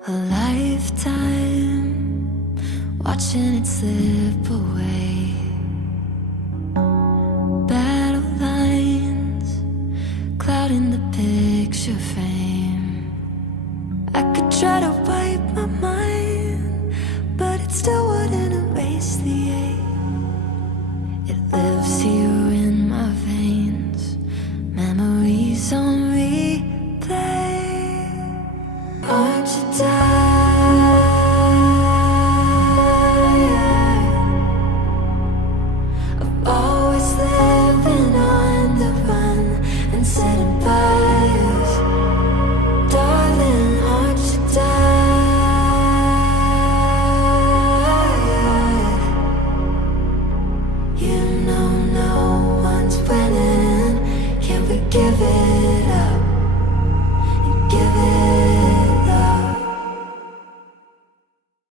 A lifetime watching it slip away. Battle lines clouding the picture frame. I could try to wipe my mind, but it still wouldn't erase the ache. It lives here in my veins, memories on replay. Aren't you tired?